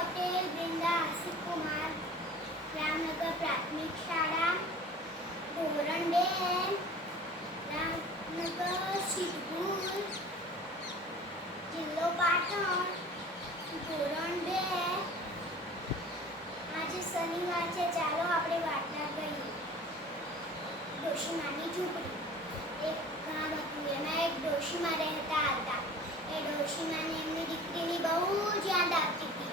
પટેલ બૃંદા આશિકકુમાર, રામનગર પ્રાથમિક શાળા, ધોરણ 2, રામનગર સિદ્ધપુર, જિલ્લો પાટણ, ધોરણ 2. આજે શનિવાર છે, ચાલો આપણે વાર્તા કહીએ. ડોશીમાની ઝૂંપડી. એક ગામ હતું, એમાં એક ડોશીમા રહેતા હતા. એ ડોશીમાને એમની દીકરીની બહુ જ યાદ આવતી હતી.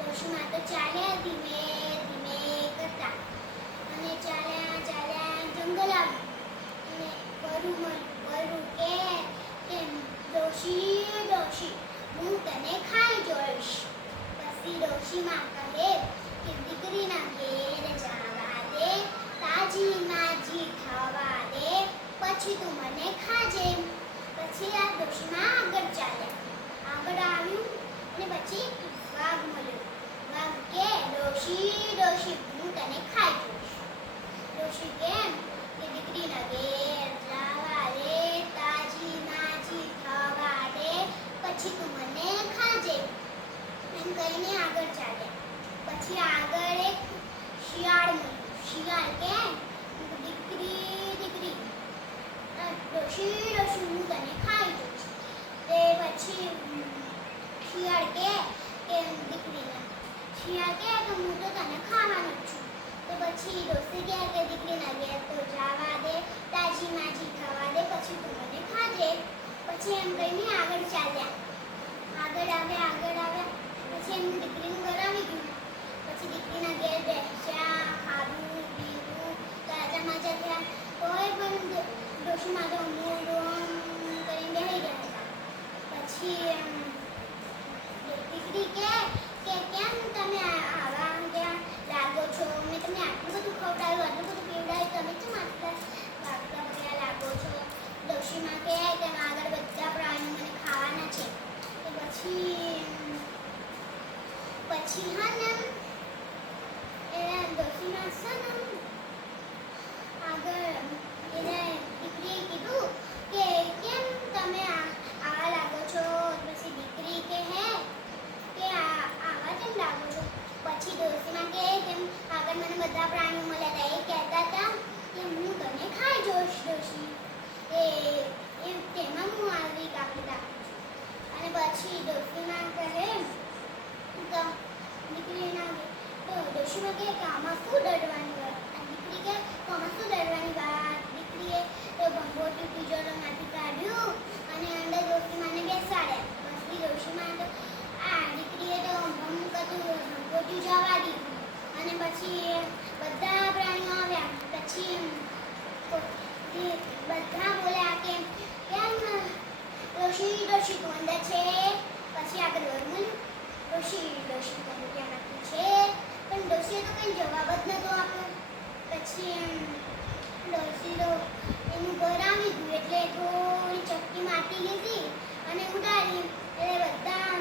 ડોશીમા તો ચાલ્યા ધીમે ધીમે કરતા અને ચાલ્યા જંગલ આવ્યું અને વરુ કે ડોશી હું તને ખાઈ જોઈશ. પછી ડોશીમા કહે કે દીકરીના ઘેર જવા દે, તાજી માજી થવા દે, પછી તું મને ખાજે. પછી આ ડોશીમા આગળ ચાલ્યા. આગળ આવ્યું અને પછી વાઘ મળ્યો. વાઘ કે ડોશી હું તને ખાઈ જોઈશ. ડોશી કેમ કે દીકરીના ઘેર જવા દે, તાજી માજી થવા દે, પછી તું મને ખાજે. એમ કહીને આગળ ચાલ્યા. પછી આગળ એક શિયાળ મળ્યું. શિયાળ કે દીકરી ડોશી હું તને ખાઈ જોઈશ. તે પછી શિયાળ કે દીકરીને શિયાળ કે હું તો તને ખાવાનો જ છું. તો પછી ડોશી કે દીકરીના ઘેર તો જવા દે, તાજી માજી થવા દે, પછી તું મને ખાજે. પછી એમ કહીને આગળ ચાલ્યા. આગળ આવ્યા પછી એમની દીકરીનું ઘર આવી ગયું. પછી દીકરીના ઘેર બેસ્યા, ખાધું પીધું, તાજા માજા થયા. કોઈ પણ ડોશીમા તો મોઢું કરીને બેસી ગયા હતા. પછી દીકરી કે કેમ તમે આવા ત્યાં લાગો છો? મેં તમને આટલું બધું ખવડાવ્યું, આટલું બધું પીવડાવ્યું, તમે કેમ આટલા બધા લાગો છો? ડોશીમા કે તેમ આગળ બધા પ્રાણીઓ મને ખાવાના છે. તો પછી હા ને એના ડોશીમા સનમ આગળ એને દીકરીએ કીધું કે કેમ તમે આવા લાગો છો? પછી દીકરી કે આવા કેમ લાગો છો? પછી ડોશીમા કે તેમ આગળ મને બધા પ્રાણીઓ મળ્યા હતા. એ કહેતા હતા કે હું તને ખાઈ જોઈશ ડોશી. તેમાં હું આવી કાપી નાખું છું. અને પછી ડોશીમા કહે તો દીકરીના તો ડોશીમા કે આમાં શું ડરવાની વાત? દીકરી કે આમાં શું ડરવાની વાત? દીકરીએ તો ભંગોટિયું તિજોરીમાંથી કાઢ્યું અને અંદર ડોશીમાને બેસાડ્યા. પછી ડોશીમા તો દીકરીએ તો ભંગોટિયું જવા દીધું અને પછી બધા પ્રાણીઓ આવ્યા. પછી બધા બોલ્યા કે કેમ ડોશી તું અંદર છે? પછી આગળ વર મળ્યું. ડોશી તને ક્યાં નાખ્યું છે? પણ ડોશીએ તો કંઈ જવાબ જ નહોતો આપ્યો. પછી ડોશી તો એનું ઘર આવી ગયું એટલે થોડી ચપટી માટી લીધી અને ઉડાડી. એટલે બધા